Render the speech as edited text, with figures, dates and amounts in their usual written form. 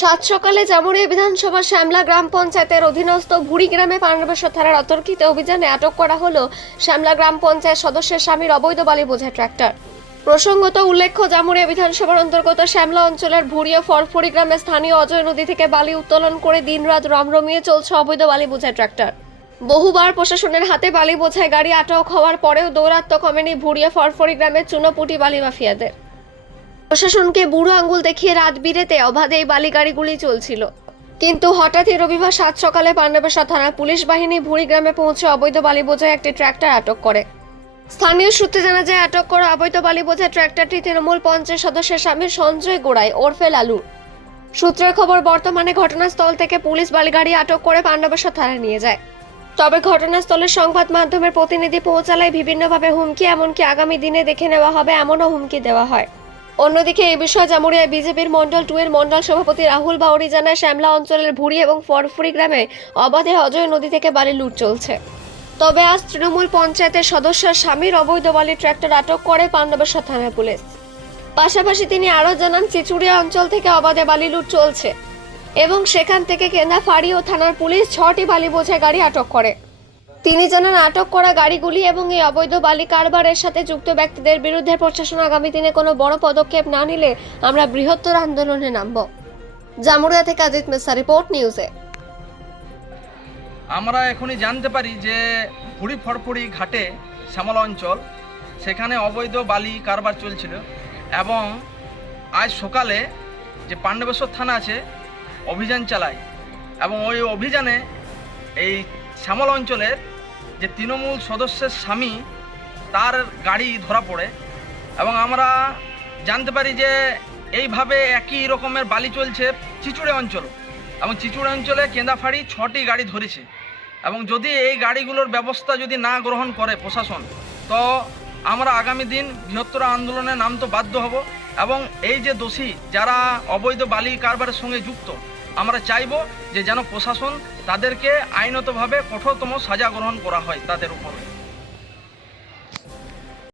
সাত সকালে জামুড়িয়া বিধানসভা শ্যামলা গ্রাম পঞ্চায়েতের অধীনস্থ ভুড়ি গ্রামে ৫ থানার অতর্কিত অভিযানে আটক করা হলো শ্যামলা গ্রাম পঞ্চায়েত সদস্যের স্বামীর অবৈধ বালি বোঝা ট্রাক্টর। প্রসঙ্গত উল্লেখ্য, জামুড়িয়া বিধানসভার অন্তর্গত শ্যামলা অঞ্চলের ভুড়ি ও ফরফরি গ্রামে স্থানীয় অজয় নদী থেকে বালি উত্তোলন করে দিনরাত রমরমিয়ে চলছে অবৈধ বালি বোঝা ট্রাক্টর। বহুবার প্রশাসনের হাতে বালি বোঝায় গাড়ি আটক হওয়ার পরেও দৌরাত্ম্য কমেনি ভুড়িয়া ফরফরি গ্রামের চুনোপুটি বালি মাফিয়াদের। প্রশাসনকে বুড়ো আঙ্গুল দেখিয়ে রাত বিরেতে অবাধে এই বালি গাড়িগুলি চলছিল, কিন্তু হঠাৎই রবিবার ৭ সকালে পান্ডবেশ্বর থানার পুলিশ বাহিনী ভুড়ি গ্রামে পৌঁছে অবৈধ বালি বোঝায় একটি ট্রাক্টর আটক করে। স্থানীয় সূত্রে জানা যায়, আটক করা অবৈধ বালি বোঝা ট্রাক্টরটি তৃণমূল পঞ্চায়েত সদস্যের স্বামী সঞ্জয় গোড়াই ওরফে লালু। সূত্রের খবর, বর্তমানে ঘটনাস্থল থেকে পুলিশ বালিগাড়ি আটক করে পান্ডবেশ্বর থানায় নিয়ে যায়। তবে ঘটনাস্থলের সংবাদ মাধ্যমের প্রতিনিধি পৌঁছালায় বিভিন্নভাবে হুমকি, এমনকি আগামী দিনে দেখে নেওয়া হবে এমনও হুমকি দেওয়া হয়। অন্যদিকে এই বিষয়ে জামুড়িয়া বিজেপির মন্ডল 2 এর মন্ডল সভাপতি রাহুল বাউরি জানায়, শ্যামলা অঞ্চলের ভুড়ি এবং ফরফুরি গ্রামে অবাধে অজয় নদী থেকে বালি লুট চলছে। তবে আজ তৃণমূল পঞ্চায়েতের সদস্যের স্বামীর অবৈধ বালি ট্রাক্টর আটক করে পান্ডবেশ্বর থানার পুলিশ। পাশাপাশি তিনি আরও জানান, চিচুড়িয়া অঞ্চল থেকে অবাধে বালি লুট চলছে এবং সেখান থেকে কেন্দাফাড়ি ও থানার পুলিশ 6টি বালি বোঝাই গাড়ি আটক করে। তিনি জানান, আটক করা গাড়িগুলি এবং এই অবৈধ বালি কারবারের সাথে যুক্ত ব্যক্তিদের বিরুদ্ধে প্রশাসন আগামী দিনে কোনো বড় পদক্ষেপ না নিলে আমরা বৃহত্তর আন্দোলনে নামব। জামুড়িয়া থেকে আজিত মেসা, রিপোর্ট নিউজে। আমরা এখনই জানতে পারি যে ভুড়ি ফরফুরি ঘাটে শ্যামলা অঞ্চল, সেখানে অবৈধ বালি কারবার চলছিল এবং আজ সকালে যে পান্ডবেশ্বর থানা আছে অভিযান চালায় এবং ওই অভিযানে এই শ্যামলা অঞ্চলের যে তৃণমূল সদস্যের স্বামী তার গাড়ি ধরা পড়ে এবং আমরা জানতে পারি যে এইভাবে একই রকমের বালি চলছে চিচুড়ে অঞ্চল এবং চিচুড়ে অঞ্চলে কেন্দাফাড়ি 6টি গাড়ি ধরেছে এবং যদি এই গাড়িগুলোর ব্যবস্থা যদি না গ্রহণ করে প্রশাসন, তো আমরা আগামী দিন বৃহত্তর আন্দোলনে নামতে বাধ্য হব এবং এই যে দোষী যারা অবৈধ বালি কারবারের সঙ্গে যুক্ত, আমরা চাইব যে যেন প্রশাসন তাদেরকে আইনতভাবে কঠোরতম সাজা গ্রহণ করা হয় তাদের উপর।